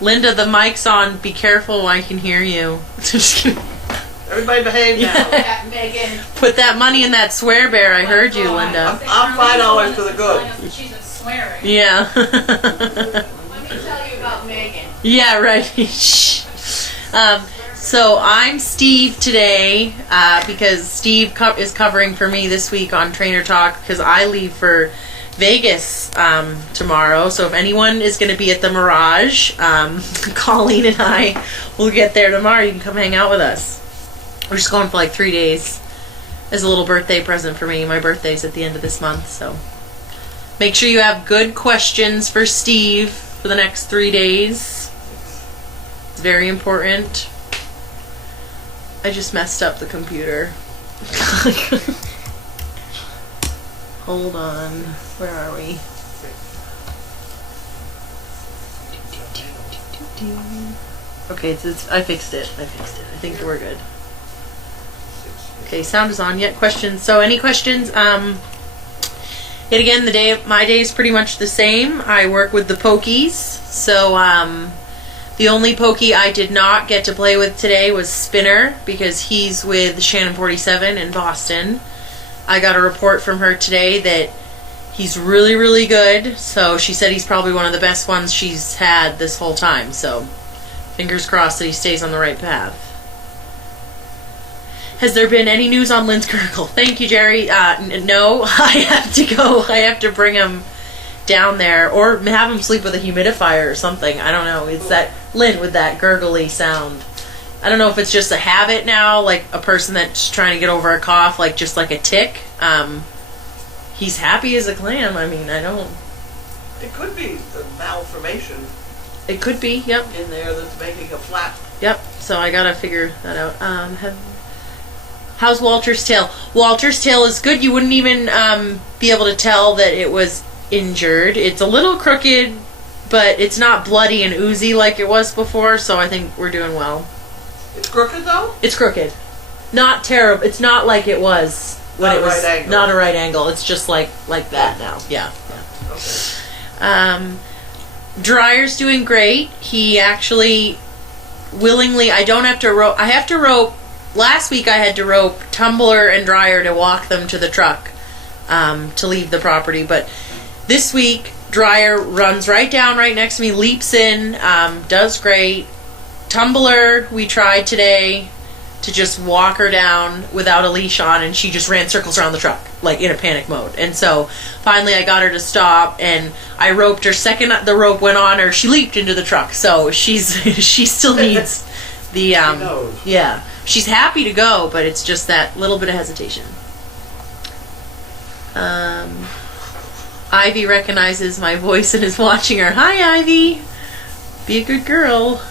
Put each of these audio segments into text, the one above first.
Linda, the mic's on. Be careful, I can hear you. Just kidding. Everybody behave now. Yeah, Megan. Put that money in that swear bear. I heard you, Linda. I'm $5 for the good. She's a swearing. Yeah. Let me tell you about Megan. Yeah, right. So I'm Steve today because Steve is covering for me this week on Trainer Talk because I leave for Vegas tomorrow. So if anyone is going to be at the Mirage, Colleen and I will get there tomorrow. You can come hang out with us. We're just going for like 3 days as a little birthday present for me. My birthday's at the end of this month, so make sure you have good questions for Steve for the next 3 days. It's very important. I just messed up the computer. Hold on. Where are we? Okay, I fixed it. I think we're good. Okay, sound is on. Yet questions. So any questions? Yet again, my day is pretty much the same. I work with the pokies. So the only pokey I did not get to play with today was Spinner because he's with Shannon 47 in Boston. I got a report from her today that he's really, really good. So she said he's probably one of the best ones she's had this whole time. So fingers crossed that he stays on the right path. Has there been any news on Lynn's gurgle? Thank you, Jerry. No, I have to go. I have to bring him down there or have him sleep with a humidifier or something. I don't know. It's that Lynn with that gurgly sound. I don't know if it's just a habit now, like a person that's trying to get over a cough, like just like a tick. He's happy as a clam. I mean, I don't... It could be the malformation. It could be, yep. In there that's making a flap. Yep, so I gotta figure that out. How's Walter's tail? Walter's tail is good. You wouldn't even be able to tell that it was injured. It's a little crooked, but it's not bloody and oozy like it was before, so I think we're doing well. It's crooked, though? It's crooked. Not terrible. It's not like it was when it was right angle. Not a right angle. It's just like that now. Yeah. Okay. Dryer's doing great. He actually willingly, I don't have to rope. I have to rope. Last week I had to rope Tumbler and Dryer to walk them to the truck to leave the property. But this week, Dryer runs right down right next to me, leaps in, does great. Tumbler, we tried today to just walk her down without a leash on, and she just ran circles around the truck, like in a panic mode. And so finally I got her to stop, and I roped her. Second the rope went on her, she leaped into the truck. So she still needs the yeah. She's happy to go, but it's just that little bit of hesitation. Ivy recognizes my voice and is watching her. Hi, Ivy. Be a good girl.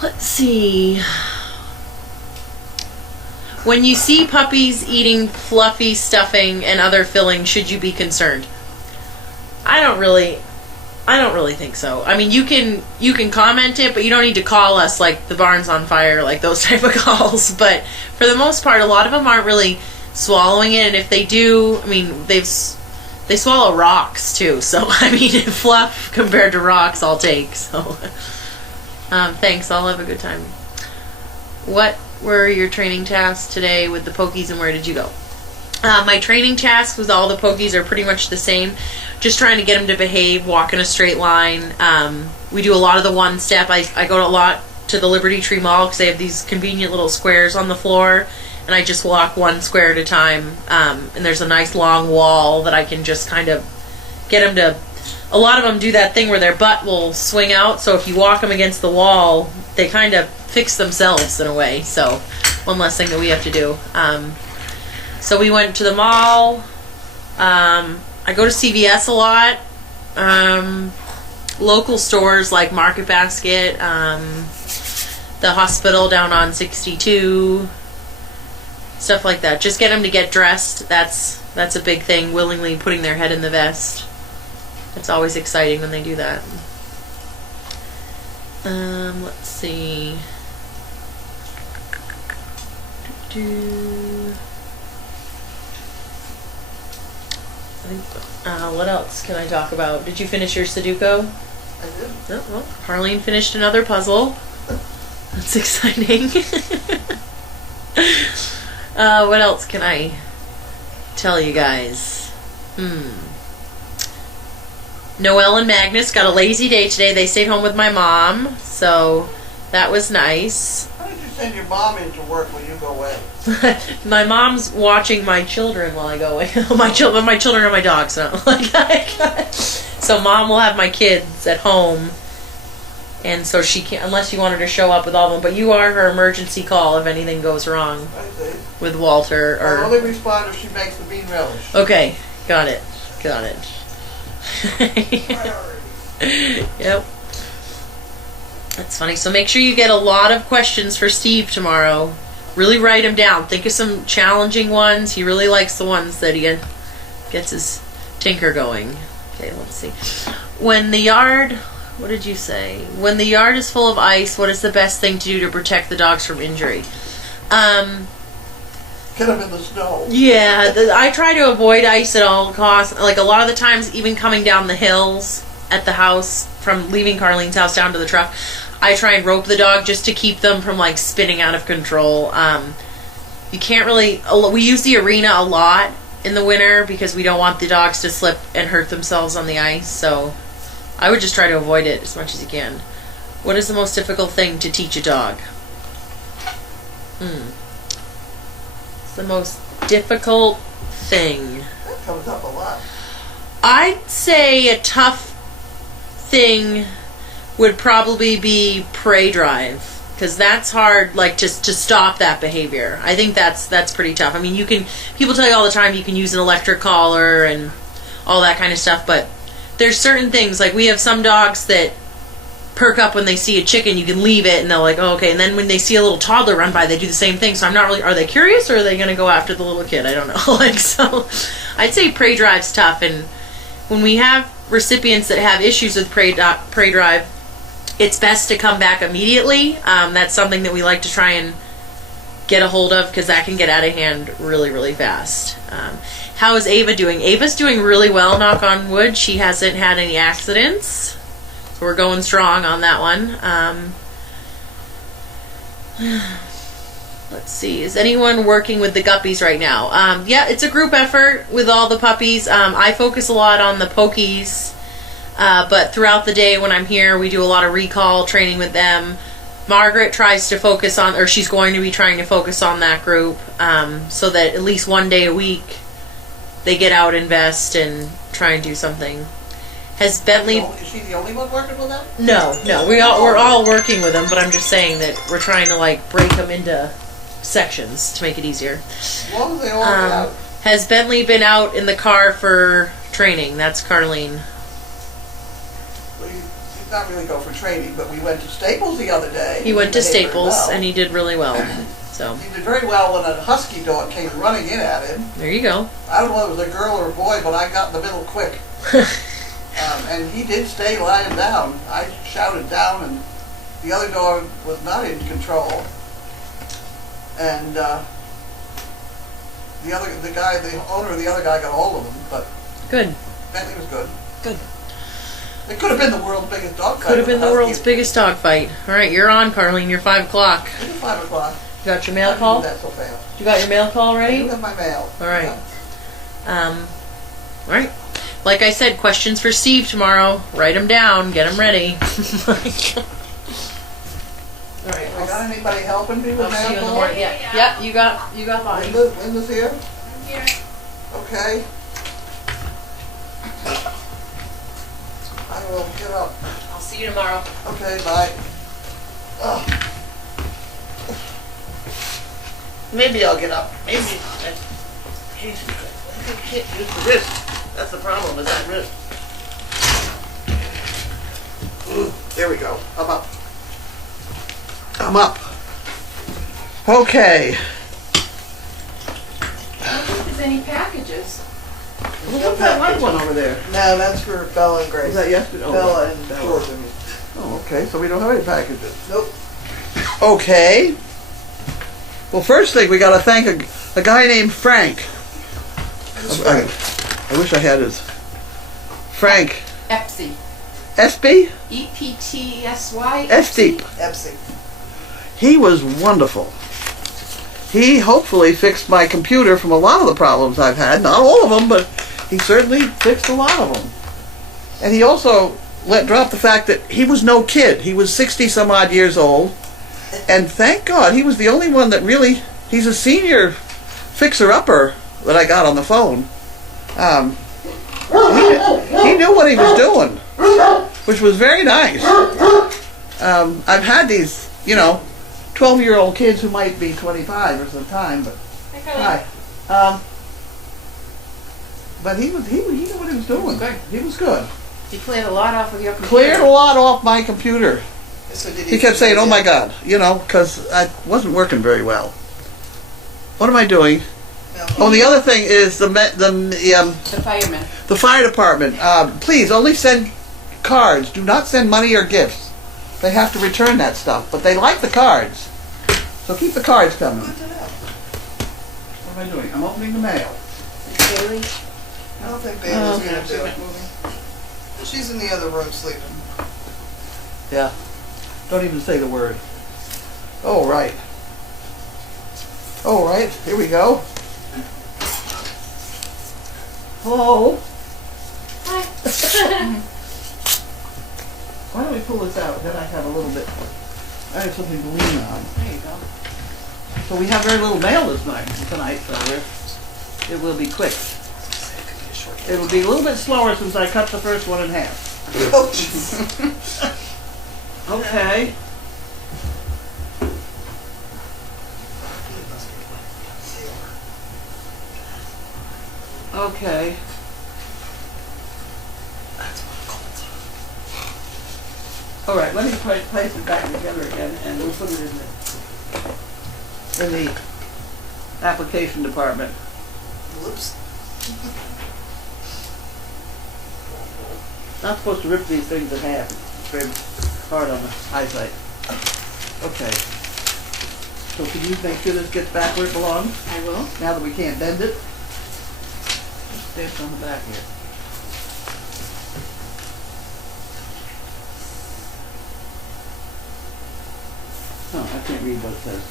Let's see. When you see puppies eating fluffy stuffing and other filling, should you be concerned? I don't really think so. I mean, you can comment it, but you don't need to call us like the barn's on fire, like those type of calls. But for the most part, a lot of them aren't really swallowing it, and if they do, I mean, they swallow rocks too. So I mean, fluff compared to rocks, I'll take. So thanks. I'll have a good time. What were your training tasks today with the pokies, and where did you go? My training tasks with all the pokies are pretty much the same. Just trying to get them to behave, walk in a straight line. We do a lot of the one step. I go a lot to the Liberty Tree Mall because they have these convenient little squares on the floor, and I just walk one square at a time. And there's a nice long wall that I can just kind of get them to... A lot of them do that thing where their butt will swing out, so if you walk them against the wall, they kind of fix themselves in a way. So one less thing that we have to do. So we went to the mall. I go to CVS a lot. Local stores like Market Basket, the hospital down on 62, stuff like that. Just get them to get dressed. That's a big thing. Willingly putting their head in the vest. It's always exciting when they do that. Let's see. What else can I talk about? Did you finish your Sudoku? I did. Oh, well, Harleen finished another puzzle. That's exciting. What else can I tell you guys? Noelle and Magnus got a lazy day today. They stayed home with my mom, so that was nice. Why don't you send your mom into work when you go away? My mom's watching my children while I go away. my children are my dogs, so so mom will have my kids at home, and so she can't unless you want her to show up with all of them. But you are her emergency call if anything goes wrong I see. with Walter. I'll Or only respond if she makes the bean relish. okay, got it. Priority. Yep. That's funny. So make sure you get a lot of questions for Steve tomorrow. Really write them down. Think of some challenging ones. He really likes the ones that he gets his tinker going. Okay, let's see. When the yard, what did you say? When the yard is full of ice, what is the best thing to do to protect the dogs from injury? Get them in the snow. Yeah, I try to avoid ice at all costs. Like a lot of the times, even coming down the hills at the house, from leaving Carlene's house down to the truck, I try and rope the dog just to keep them from like spinning out of control. You can't really. We use the arena a lot in the winter because we don't want the dogs to slip and hurt themselves on the ice. So I would just try to avoid it as much as you can. What is the most difficult thing to teach a dog? It's the most difficult thing. That comes up a lot. I'd say a tough thing would probably be prey drive, because that's hard, like just to stop that behavior. I think that's pretty tough. I mean, people tell you all the time you can use an electric collar and all that kind of stuff, but there's certain things, like we have some dogs that perk up when they see a chicken. You can leave it and they're like, oh, okay, and then when they see a little toddler run by, they do the same thing. So I'm not really, are they curious or are they going to go after the little kid? I don't know. Like, so I'd say prey drive's tough, and when we have recipients that have issues with prey drive, it's best to come back immediately. That's something that we like to try and get a hold of, because that can get out of hand really, really fast. How is Ava doing? Ava's doing really well, knock on wood. She hasn't had any accidents. So we're going strong on that one. Let's see. Is anyone working with the guppies right now? Yeah, it's a group effort with all the puppies. I focus a lot on the pokies. But throughout the day when I'm here, we do a lot of recall training with them. Margaret tries to focus on, or she's going to be trying to focus on that group, so that at least one day a week they get out, invest, and try and do something. Has Bentley... Is she the only one working with them? No. We're all working with them, but I'm just saying that we're trying to like break them into sections to make it easier. As long as they all get out. Has Bentley been out in the car for training? That's Carlene. We did not really go for training, but we went to Staples the other day. He went to behaved very Staples, well. and he did really well. So He did very well when a husky dog came running in at him. there you go. I don't know if it was a girl or a boy, but I got in the middle quick. And he did stay lying down. I shouted down, and the other dog was not in control. And the owner of the other guy got hold of him, but Good. Bentley was good. Good. It could have been the world's biggest dog fight. Could have been the with a world's husky. biggest dog fight. All right, you're on, Carlene. You're 5 o'clock. It was 5 o'clock. You got your mail I didn't call? do that so fast. You got your mail call I ready? do have my mail. All right. All right. Like I said, questions for Steve tomorrow. Write them down. Get them ready. All right. I got anybody helping me with I'll see you in the mail morning. call? Yeah. Yep. You got Bonnie. Linda's here? I'm here. Okay. I will get up. I'll see you tomorrow. Okay, bye. Ugh. Maybe I'll get up. Maybe. Jesus, I can't use the wrist. That's the problem with that wrist. There we go. I'm up. I'm up. Okay. I don't think there's any packages. What's that white one over there? No, that's for Bella and Grace. Was that yesterday? Oh, Bella and Bella. George, I mean. Oh, okay. So we don't have any packages. Nope. Okay. Well, first thing, we got to thank a guy named Frank. I wish I had his. Frank. Epsy. SB? EPTSY. SB. Epsy. He was wonderful. He hopefully fixed my computer from a lot of the problems I've had. Not all of them, but he certainly fixed a lot of them. And he also let drop the fact that he was no kid. He was 60 some odd years old. And thank God he was the only one that really, he's a senior fixer-upper that I got on the phone. He knew what he was doing, which was very nice. I've had these, 12-year-old kids who might be 25 or some time, but hi. But he knew what he was doing. Good. He was good. He cleared a lot off of your computer. Cleared a lot off my computer. So did He kept saying, "Oh my God," because I wasn't working very well. What am I doing? No. Oh, the other thing is The fireman. the fire department. Please only send cards. Do not send money or gifts. They have to return that stuff, but they like the cards, so keep the cards coming. Good to know. What am I doing? I'm opening the mail. Bailey. I don't think Bailey's Okay. gonna do it. She's in the other room sleeping. Yeah. Don't even say the word. Oh, right. Oh, right. Here we go. Hello. Hi. Why don't we pull this out? Then I have a little bit. I have something to lean on. There you go. So we have very little mail tonight, so it will be quick. It will be a little bit slower since I cut the first one in half. Oh, jeez. Okay. Okay. All right, let me place it back together again, and we'll put it in the application department. Whoops. Not supposed to rip these things in half. It's very hard on the eyesight. Okay. So can you make sure this gets back where it belongs? I will. Now that we can't bend it? Just stamp on the back here. Oh, I can't read what it says.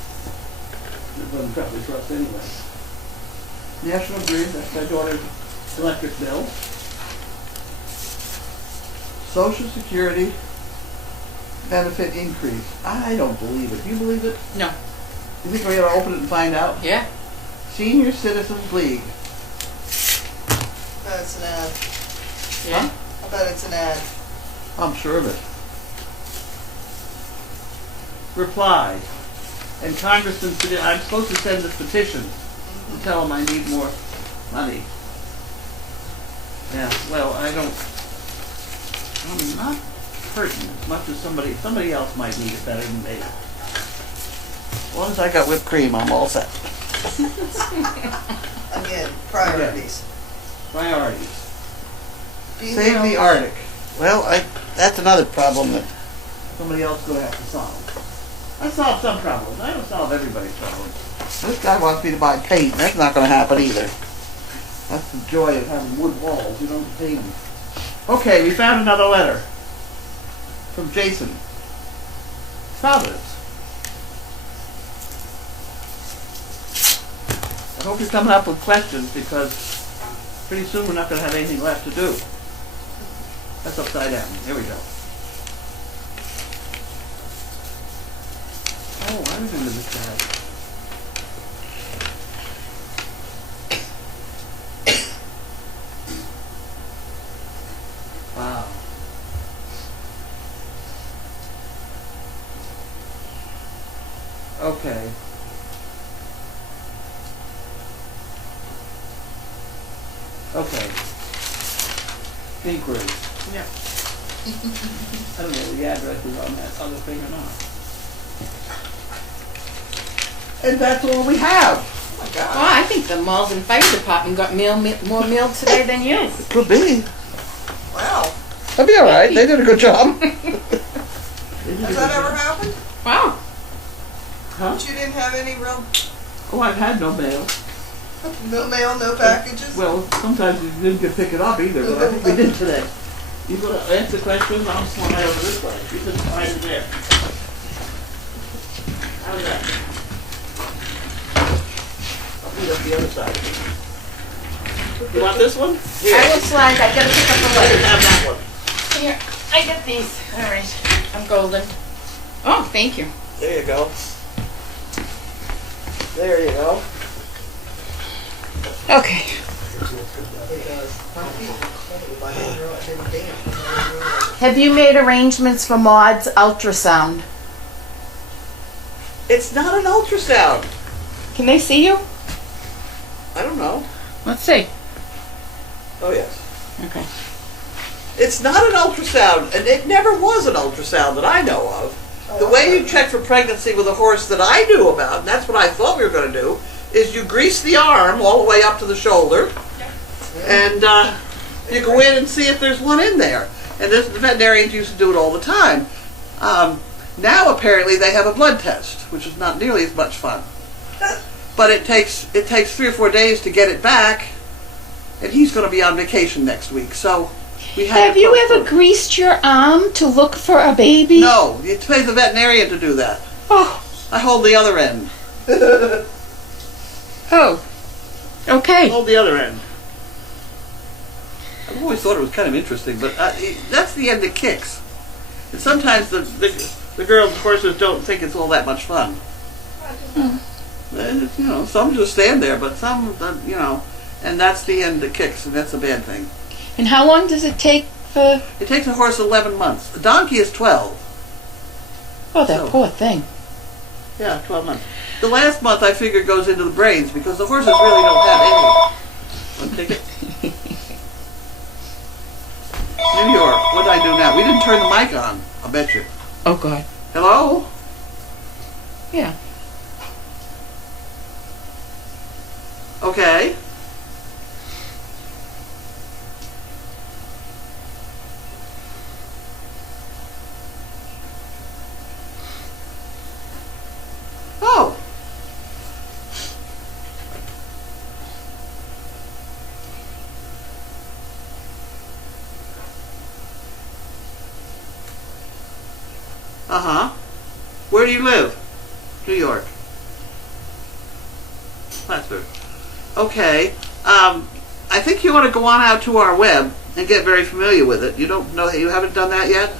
It doesn't probably trust anyway. National Grid, that's my daughter's electric bill. Social Security benefit increase. I don't believe it. Do you believe it? No. You think we ought to open it and find out? Yeah. Senior Citizens League. That's an ad. Yeah. I bet it's an ad. I'm sure of it. Reply. And Congressman, I'm supposed to send this petition to tell them I need more money. Yeah, well, I'm not hurting as much as somebody else might need it better than me. As long as I got whipped cream, I'm all set. Again, priorities. Priorities. Be Save there. the Arctic. Well, that's another problem that somebody else is going to have to solve. I solve some problems. I don't solve everybody's problems. This guy wants me to buy paint. That's not going to happen either. That's the joy of having wood walls. You don't paint them. Okay, we found another letter from Jason. Providence. I hope you're coming up with questions because pretty soon we're not going to have anything left to do. That's upside down. Here we go. Oh, I remember this guy. Wow. Okay. Okay. Inquiry. Yeah. I don't know if the address is on that other thing or not. And that's all we have. Oh my God. Well, I think the Malls and Fire Department got more mail today than you. Could be. Wow. That'd be all right. They did a good job. Has that ever happened? Wow. Huh? But you didn't have any real... Oh, I've had no mail. No mail, no packages? Well, sometimes you didn't pick it up either, but I think we did today. You gonna answer questions? I'll slide over this way. You can slide it there. How's that? I'll put it up the other side. You want this one? Here. I will slide. I gotta pick up the Let him letter. have that one. Here, I get these. All right. I'm golden. Oh, thank you. There you go. There you go. Okay. Have you made arrangements for Maud's ultrasound? It's not an ultrasound. Can they see you? I don't know. Let's see. Oh, yes. Okay. It's not an ultrasound, and it never was an ultrasound that I know of. The way you check for pregnancy with a horse that I knew about, and that's what I thought we were going to do, is you grease the arm all the way up to the shoulder, and you go in and see if there's one in there. And the veterinarians used to do it all the time. Now apparently they have a blood test, which is not nearly as much fun. But it takes 3 or 4 days to get it back, and he's going to be on vacation next week, so we had. Have you ever greased your arm to look for a baby? No, you pay the veterinarian to do that. Oh. I hold the other end. Oh. Okay. Hold the other end. I've always thought it was kind of interesting, but that's the end that kicks. And sometimes the girls' horses don't think it's all that much fun. Some just stand there, but some, and that's the end that kicks, and that's a bad thing. And how long does it take for... It takes a horse 11 months. A donkey is 12. Oh, that poor thing. Yeah, 12 months. The last month, I figure, goes into the brains, because the horses really don't have any. Want to take it? New York, what did I do now? We didn't turn the mic on, I'll bet you. Oh, God. Hello? Yeah. Okay. Oh. Uh-huh. Where do you live? New York. Plattsburgh. Okay. I think you want to go on out to our web and get very familiar with it. You don't know, you haven't done that yet?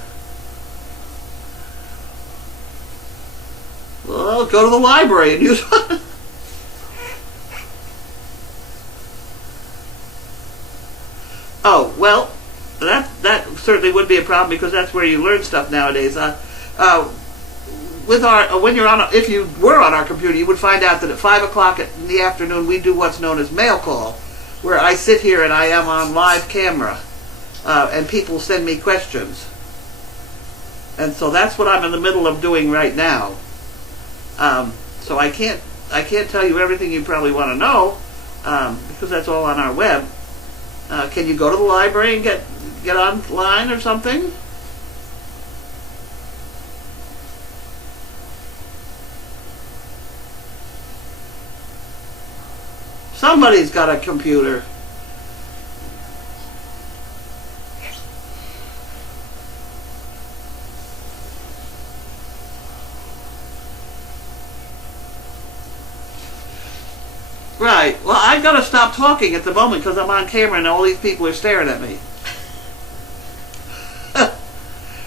Well, go to the library and use one. Oh, well, that certainly would be a problem because that's where you learn stuff nowadays. With our, if you were on our computer, you would find out that at 5 o'clock in the afternoon we do what's known as mail call, where I sit here and I am on live camera, and people send me questions. And so that's what I'm in the middle of doing right now. So I can't tell you everything you probably want to know, because that's all on our web. Can you go to the library and get online or something? Somebody's got a computer. Right. Well, I've got to stop talking at the moment because I'm on camera and all these people are staring at me.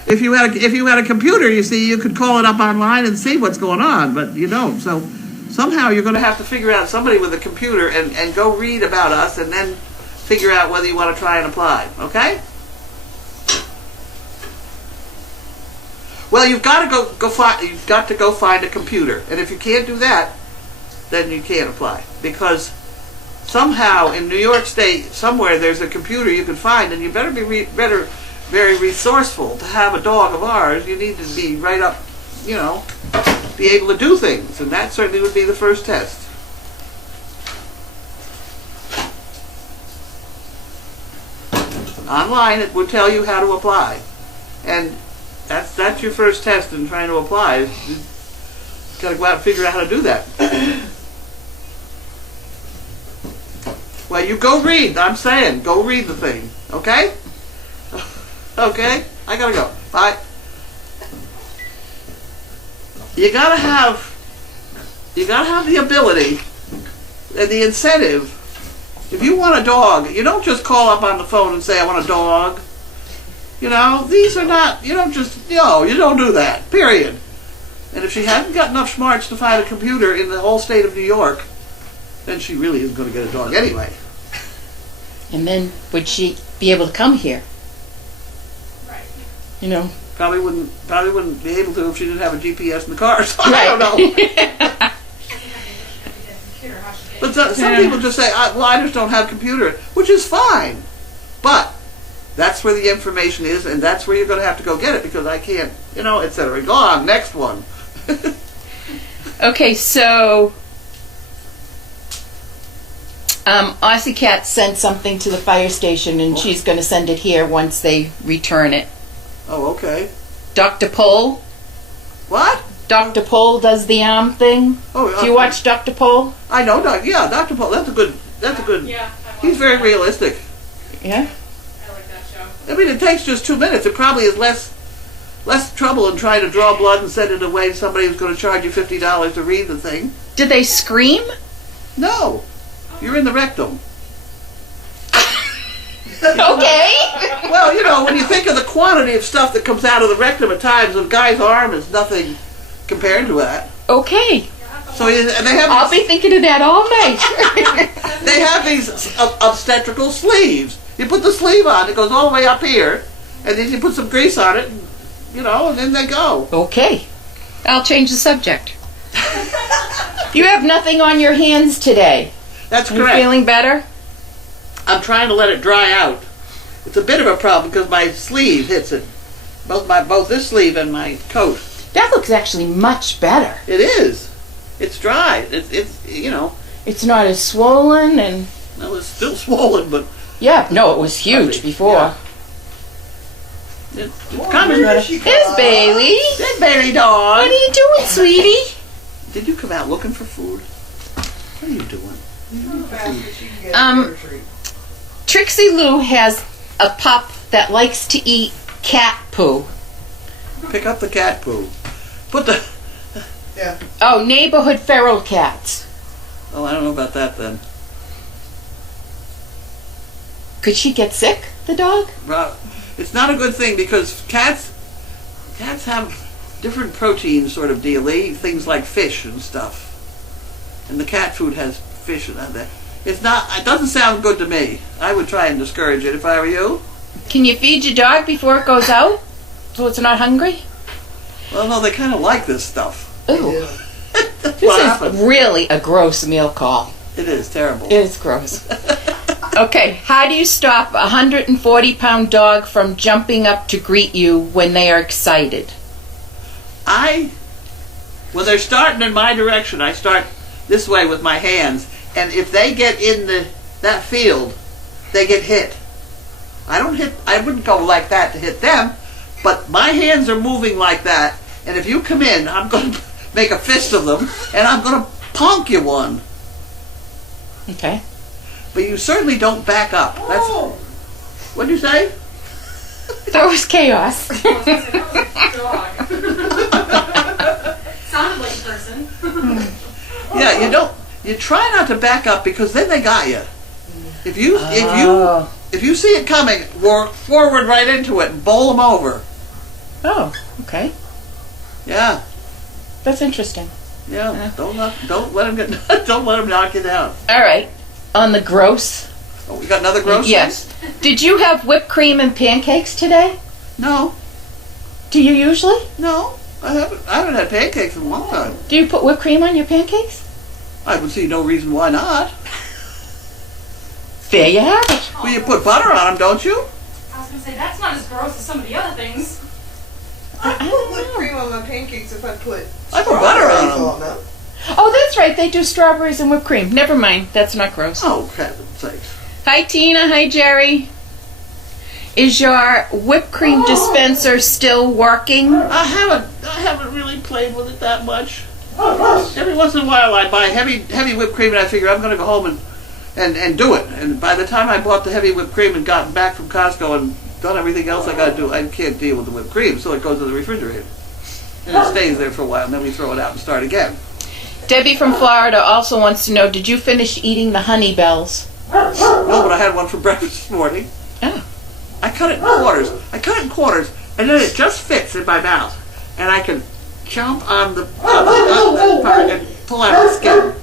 If you had a computer, you see, you could call it up online and see what's going on, but you don't. So somehow you're going to have to figure out somebody with a computer and go read about us and then figure out whether you want to try and apply. Okay? Well, you've got to go find a computer, and if you can't do that, then you can't apply, because somehow in New York State somewhere there's a computer you can find, and you better be very resourceful to have a dog of ours. You need to be right up, be able to do things, and that certainly would be the first test. Online it would tell you how to apply, and that's your first test in trying to apply. You've got to go out and figure out how to do that. Well, you go read. I'm saying, go read the thing. Okay? Okay? I gotta go. Bye. You gotta have the ability and the incentive. If you want a dog, you don't just call up on the phone and say, I want a dog. You know, these are not, you don't just, you don't do that, period. And if she hasn't got enough smarts to find a computer in the whole state of New York, then she really isn't going to get a dog anyway. And then would she be able to come here? Right. You know? Probably wouldn't be able to if she didn't have a GPS in the car, so I don't know. But some people just say, I just don't have a computer, which is fine. But that's where the information is, and that's where you're going to have to go get it, because I can't, etc. Go on, next one. Okay, so Aussie Cat sent something to the fire station, and she's going to send it here once they return it. Oh, okay. Dr. Pole. What? Dr. Pole does the arm thing. Oh, Do you watch Dr. Pole? I know, Dr. Paul. That's a good. Yeah. He's very realistic. Yeah. I like that show. I mean, it takes just 2 minutes. It probably is less trouble than trying to draw blood and send it away to somebody who's going to charge you $50 to read the thing. Do they scream? No, you're in the rectum. Okay. Well, when you think of the quantity of stuff that comes out of the rectum at times, a guy's arm is nothing compared to that. Okay. So and they have. I'll be thinking of that all night. They have these obstetrical sleeves. You put the sleeve on; it goes all the way up here, and then you put some grease on it, and then they go. Okay. I'll change the subject. You have nothing on your hands today. That's Are correct. you feeling better? I'm trying to let it dry out. It's a bit of a problem because my sleeve hits it, both this sleeve and my coat. That looks actually much better. It is. It's dry. It's It's not as swollen and... Well, it's still swollen, but Yeah, no, it was huge before. it's kind of better. There's Bailey. Hey, Bailey dog. What are you doing, sweetie? Did you come out looking for food? What are you doing? Trixie Lou has a pup that likes to eat cat poo. Pick up the cat poo. Put the. Yeah. Oh, neighborhood feral cats. Oh, I don't know about that then. Could she get sick, the dog? Well, it's not a good thing because cats have different protein sort of deal. They eat things like fish and stuff, and the cat food has fish and that. It's not. It doesn't sound good to me. I would try and discourage it if I were you. Can you feed your dog before it goes out, so it's not hungry? Well, no, they kind of like this stuff. Ooh, That's this what is happens. really a gross meal call. It is terrible. It is gross. Okay, how do you stop a 140-pound dog from jumping up to greet you when they are excited? When they're starting in my direction, I start this way with my hands, and if they get in that field, they get hit. I wouldn't go like that to hit them, but my hands are moving like that, and if you come in, I'm going to make a fist of them, and I'm going to ponk you one. Okay. But you certainly don't back up. What'd you say? That was chaos. Sounded like a person. Yeah, you try not to back up because then they got you. If you see it coming, walk forward right into it and bowl them over. Oh, okay. Yeah, That's interesting. yeah. Don't let them knock you down. All right. On the gross. Oh, we got another gross. Yes. Did you have whipped cream and pancakes today? No, Do you usually? no. I haven't had pancakes in a long time. Do you put whipped cream on your pancakes? I would see no reason why not. There you have it. Well, you put butter on them, don't you? I was going to say, that's not as gross as some of the other things. I I put don't whipped know. cream on my pancakes if I put I put butter on strawberries them. Oh, that's right. They do strawberries and whipped cream. Never mind. That's not gross. Oh, heaven's sakes. Hi, Tina. Hi, Jerry. Is your whipped cream dispenser still working? I haven't really played with it that much. Every once in a while I buy heavy whipped cream and I figure I'm going to go home and and do it. And by the time I bought the heavy whipped cream and gotten back from Costco and done everything else I got to do, I can't deal with the whipped cream, so it goes in the refrigerator. And it stays there for a while, and then we throw it out and start again. Debbie from Florida also wants to know, did you finish eating the honey bells? No, but I had one for breakfast this morning. Oh. I cut it in quarters, and then it just fits in my mouth. And I can chomp on that part and pull out the skin.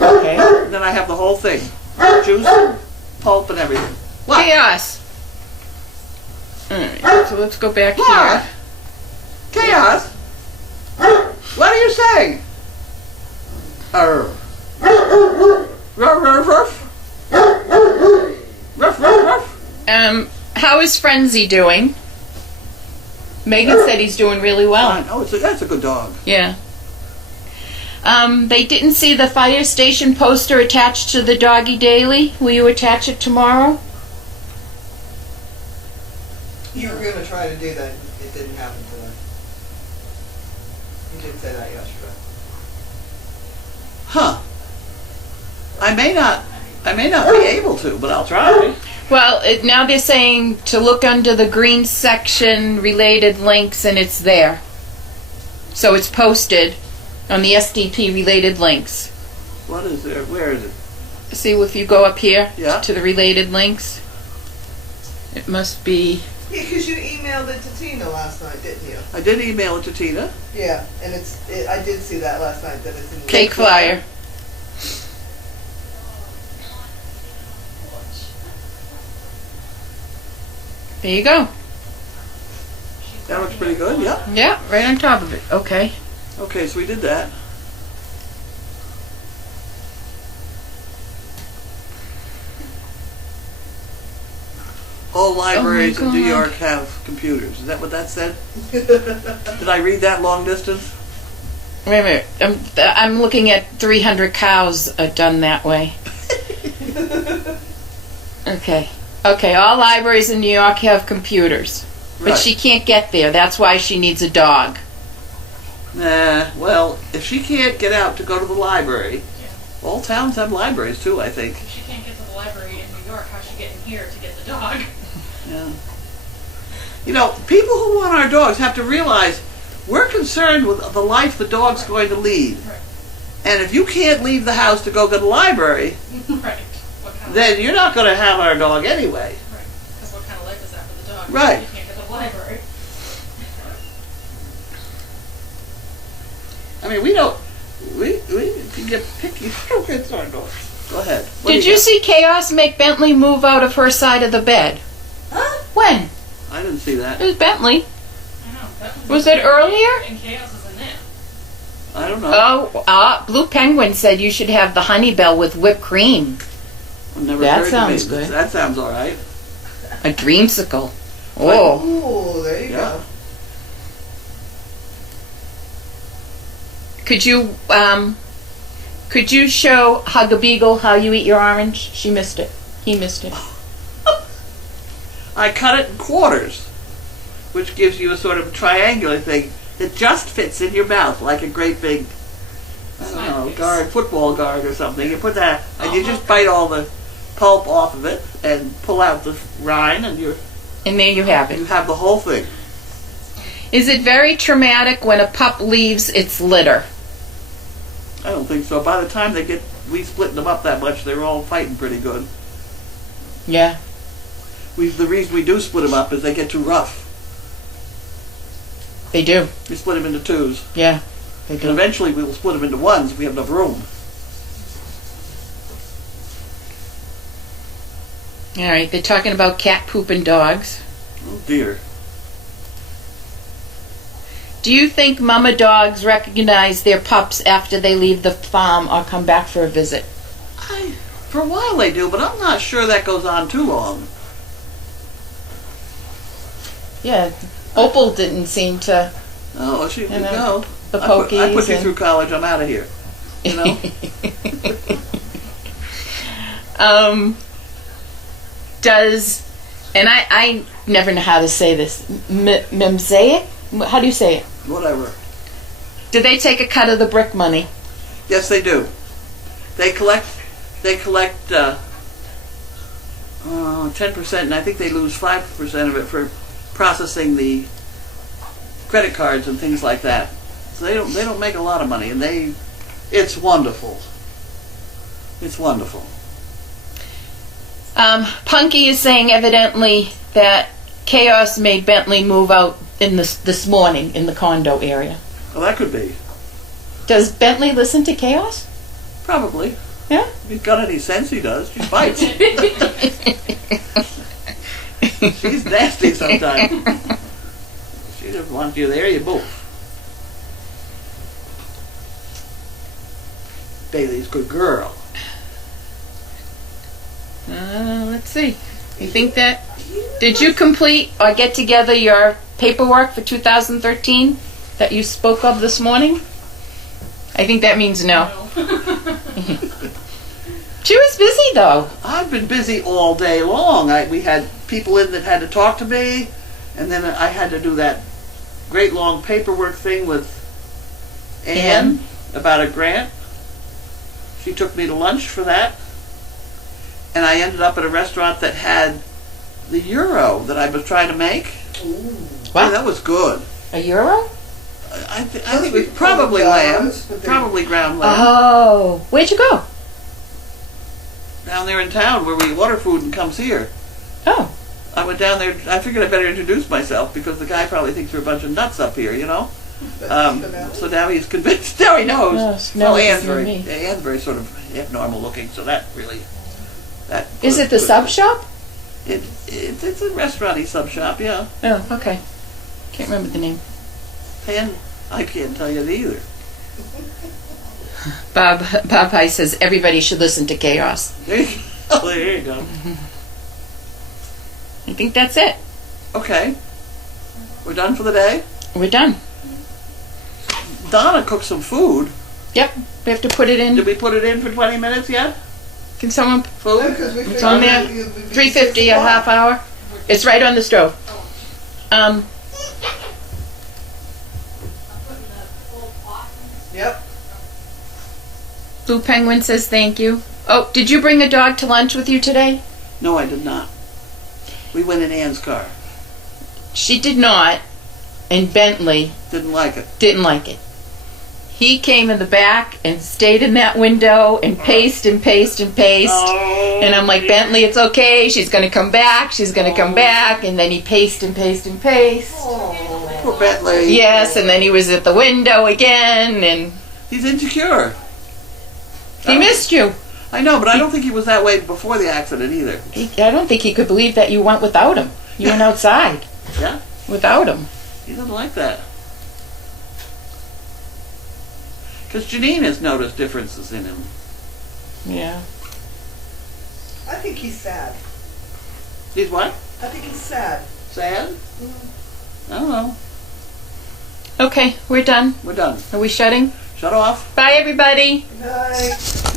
Okay. And then I have the whole thing. Juice, pulp, and everything. What? Chaos. Alright, so let's go back What? here. Chaos? What are you saying? Ruff, ruff, ruff. Ruff, ruff, ruff. How is Frenzy doing? Megan said he's doing really well. Fine. Oh, that's a good dog. Yeah. They didn't see the fire station poster attached to the Doggy Daily. Will you attach it tomorrow? You were going to try to do that. It didn't happen today. You did say that yesterday. Huh. I may not be able to, but I'll try. Well, now they're saying to look under the green section, related links, and it's there. So it's posted on the SDP related links. What is there? Where is it? See if you go up here Yeah. to the related links. It must be. Yeah, because you emailed it to Tina last night, didn't you? I did email it to Tina. Yeah, and I did see that last night, that it's in the Cake flyer. There you go. That looks pretty good, yeah. Yeah, right on top of it. Okay. Okay, so we did that. All libraries in New God. York have computers. Is that what that said? Did I read that long distance? Wait a minute. I'm looking at 300 cows done that way. Okay. Okay, all libraries in New York have computers. But Right. she can't get there. That's why she needs a dog. Nah, well, if she can't get out to go to the library, all towns have libraries too, I think. If she can't get to the library in New York, how's she getting here to get the dog? Yeah. You know, people who want our dogs have to realize we're concerned with the life the dog's going to lead. Right. And if you can't leave the house to go to the library, Right. What kind then you're not going to have our dog anyway. of, right. Because what kind of life is that for the dog? Right. You can't get to the library. I mean, we can get picky. It's our dog. Go ahead. What do Did you got? see Chaos make Bentley move out of her side of the bed? Huh? When? I didn't see that. It was Bentley. I know. That Was it earlier? And Chaos is in it. I don't know. Oh, Blue Penguin said you should have the honey bell with whipped cream. Never that occurred to sounds me. good. That sounds all right. A dreamsicle. Oh. Ooh, there you Yeah. go. Could you show Hug a Beagle how you eat your orange? She missed it. He missed it. I cut it in quarters, which gives you a sort of triangular thing. It just fits in your mouth like a great big, I don't know, guard, football guard or something. You put that, and you just bite all the pulp off of it and pull out the rind, and And there you have you it. have the whole thing. Is it very traumatic when a pup leaves its litter? I don't think so. By the time we split them up that much, they're all fighting pretty good. Yeah. The reason we do split them up is they get too rough. They do. We split them into twos. Yeah. They And do. eventually we will split them into ones if we have enough room. All right. They're talking about cat poop and dogs. Oh dear. Do you think mama dogs recognize their pups after they leave the farm or come back for a visit? For a while they do, but I'm not sure that goes on too long. Yeah. Opal didn't seem to. Oh, she And no. the I put you pokies and- through college. I'm out of here. You know. And I never know how to say this. Mosaic? How do you say it? Whatever. Do they take a cut of the brick money? Yes, they do. They collect they collect 10%, and I think they lose 5% of it for processing the credit cards and things like that. So they don't make a lot of money, and it's wonderful. It's wonderful. Punky is saying evidently that chaos made Bentley move out in this morning in the condo area. Well, that could be. Does Bentley listen to chaos? Probably. Yeah. If he's got any sense, he does. She bites. She's nasty sometimes. She doesn't want you there, you both. Bailey's a good girl. Let's see. You think that... Did you complete or get together your paperwork for 2013 that you spoke of this morning? I think that means no. She was busy, though. I've been busy all day long. We had people in that had to talk to me, and then I had to do that great long paperwork thing with Anne about a grant. She took me to lunch for that, and I ended up at a restaurant that had the euro that I was trying to make. Wow. Yeah, that was good. A euro? I think it was probably lamb, probably ground lamb. Oh. Where'd you go? Down there in town where we order food and comes here. Oh. I went down there. I figured I better introduce myself because the guy probably thinks we're a bunch of nuts up here, you know. So now he's convinced. Now he knows. No, Anne's very sort of abnormal looking. So that really, that Is it the sub shop? It's a restaurant-y sub shop, yeah. Oh, okay. Can't remember the name. And I can't tell you it either. Bob High says everybody should listen to chaos. There you go. I think that's it. Okay. We're done for the day? We're done. Donna cooked some food. Yep. We have to put it in. Did we put it in for 20 minutes yet? Can someone... Food? It's on there. 3:50, a half hour. It's right on the stove. Yep. Blue Penguin says thank you. Oh, did you bring a dog to lunch with you today? No, I did not. We went in Anne's car. She did not, and Bentley Didn't like it. didn't like it. He came in the back and stayed in that window and paced and paced and paced. And I'm like, Bentley, it's okay. She's going to come back. She's going to come back. And then he paced and paced and paced. Poor Bentley. Yes, and then he was at the window again, and He's insecure. he missed you. I know, but I don't think he was that way before the accident either. I don't think he could believe that you went without him. You went outside Yeah? without him. He doesn't like that. Because Janine has noticed differences in him. Yeah. I think he's sad. He's what? I think he's sad. Sad? I don't know. Okay, we're done. We're done. Are we shutting? Shut off. Bye, everybody. Good night.